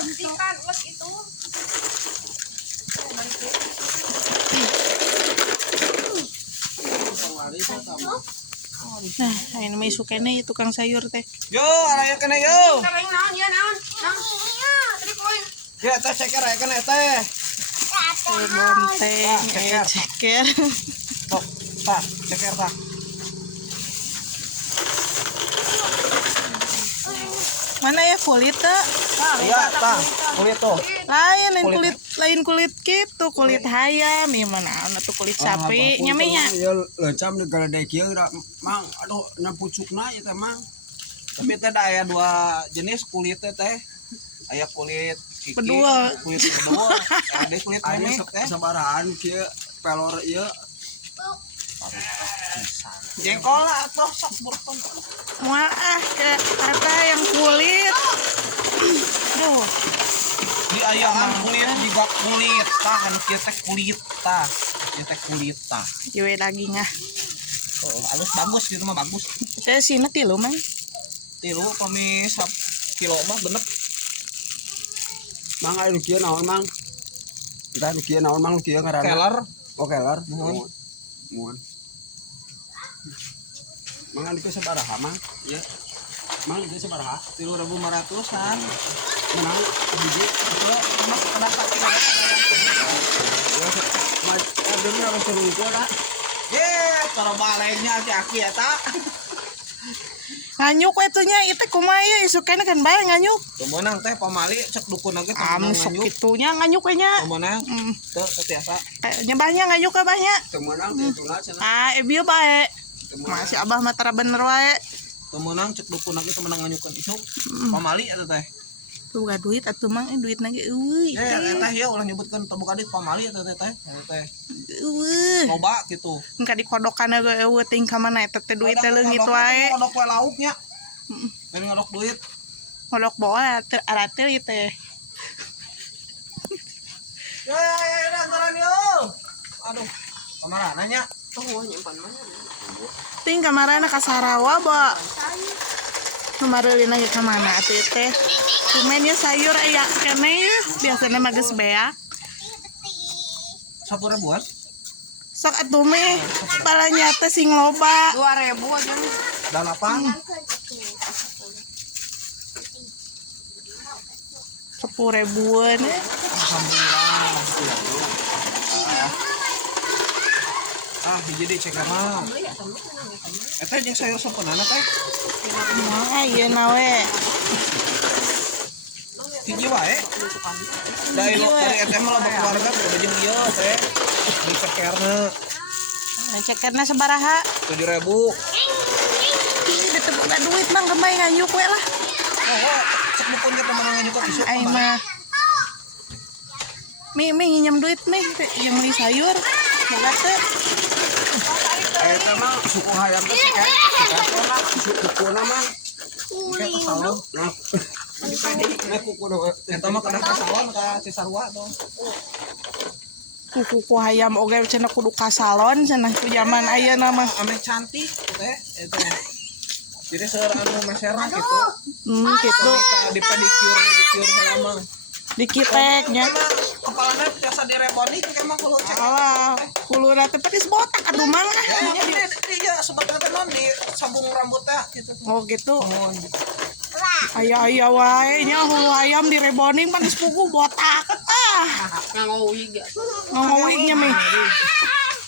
Ikan wes itu. Nah, ini masuk kene tukang sayur teh. Yo, araya kena yo. Kalau yang naon ya naon. Tadi poin. Ya teh ceker aya kena teh. Bonteng, ceker. ceker. Tok, tah, ceker tah. Mana ya kulit teh? Iya, tah. Kulit tuh. Lain kulit gitu, kulit hayam, gimana? Atuh kulit sapi, nyaminya. Ya lencam di galedai kieu mang aduh na pucukna eta mang. Tapi teh da aya dua jenis kulit teh. Aya kulit kiki, Bedua. kulit bedua, ada kulit Aya meme teh. sabarahan kieu pelor ieu Jengkol lah atuh sok burton. Muah ke ada yang kulit. Duh, Di ayaan kulit juga kulit tah, anu kieu teh kulit tah. Ieu teh kulit tah. juwe dagingnya. Oh, halus bagus gitu mah bagus. Saya sini tilu mang. Tilu kami 1 kilo mah genep. mang aya nu kieu naon mang. Kita nu kieu naon mang nu kieu ngaranna. Keler. Oh keler. Muhun. Muhun. Mang anu kieu sabaraha mang? Ya, Mang itu sabaraha? 3.500-an. Menang hiji. Itu mah kedapat kilo. Ademnya harus terungkul dah. Kalau balainya aki-aki eta. Nganyuk we tuh nya itu kumaha ieu isukena kan bae nganyuk. Teu meunang teh pamali cek dukun oge teu Am meunang sok nganyuk. kitunya nganyuk we nya. Teu meunang. Teu tiasa. Nyebahnya nganyuk ke bahnya. Teu meunang teh tuna cenah. Ah, bieu bae. Masih abah mah tara bener wae. Teu meunang cek dukun oge teu meunang nganyukeun isuk. Pamali eta teh. Tuh gak duit atuh mang duit nage euy. Eta ya ulah nyebutkeun teu buka duit pamali eta teh teh. Eta teh. Eueuh. Loba gitu. Engka dikodokan ge eueuh ting ka mana eta teh duit teh leungit wae. Ngodok wae lauknya. Dan ngodok duit. Kodok bola aratil ieu teh. Ya, antaran yo. Aduh, kamarana nya. Oh, nyimpan mana? Ting kamarana ka Sarawa, Ba. Nu mareulina ge ka mana atuh teh? Cuman ya sayur aya keneh biasana mah geus beak. 10.000-an. Sok atuh meh balanya teh sing loba. 2.000 aja. 8. 10.000-an. Hiji deui cek mah. Eta jeung sayur sapeunana teh. Nah, ieu na we. Hiji wae. Dari eta mah loba keluarga kudu jeung ieu teh. Di cekerna Cekerna sabaraha? 7.000. Ih, teu boga duit mang kemai nganyuk we lah. Oh, cek dukun kita menang nganyukeun isuk. Ai mah. Mi nginjem duit mi yang beli sayur. Boga teh. Eta mah suku hayam teh kan. Sukuna mah. Kita salon. Nah. Nah kuku Eta mah kada ka salon ka Cisarua tuh. Kuku hayam oge cenah kudu ka salon cenah ku zaman ayeuna mah. Ame cantik teh eta. Jadi seueur anu meserna gitu. Gitu. Di pedicure selama. Dikiteknya. Kepalana biasa direboning emang kalau cek. Alah, kuluna teh petis botak atuh mang. Iya sebetulnya teh non di sabung rambutnya gitu. Oh gitu. Aya wae nya hulu ayam direboning pan geus pugu botak. Ah, Ngangouwi ga. ngomongnya mi.